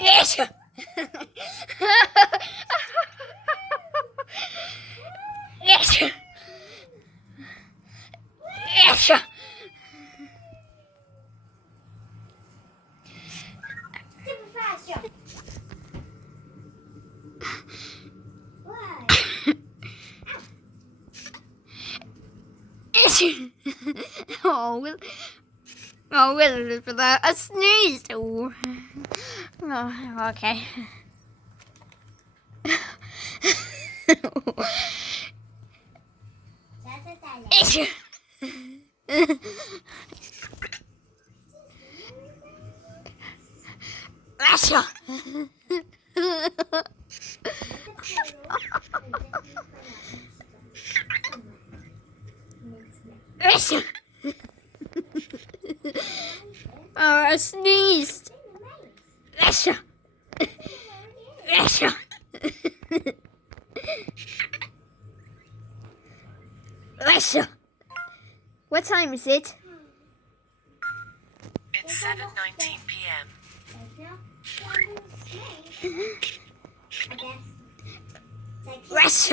Yes. Yes. Yes. Super fast, Joe. Why? Oh, Will. Oh, Will, for that. I sneezed. Oh, okay. Yes. Yes. Yes. I sneezed. Yes. Yes. Yes. What time is it? It's 7:19 p.m. I guess. Yes.